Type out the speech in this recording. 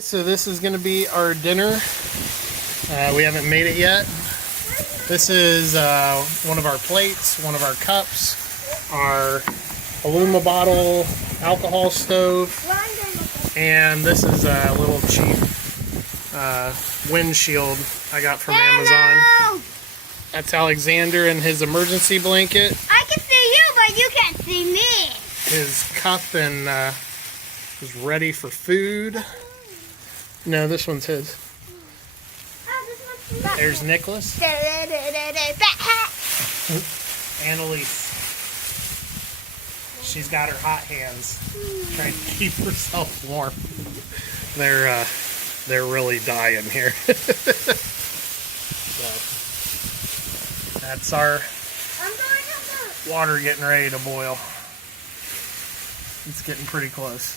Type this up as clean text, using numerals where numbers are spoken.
So this is going to be our dinner. We haven't made it yet. This is one of our plates, one of our cups, our Aluma bottle, alcohol stove, and this is a little cheap windshield I got from Amazon. That's Alexander and his emergency blanket. I can see you, but you can't see me. His cup and is ready for food. No, this one's his. There's Nicholas. Annalise. She's got her hot hands, trying to keep herself warm. They're really dying here. So that's our water getting ready to boil. It's getting pretty close.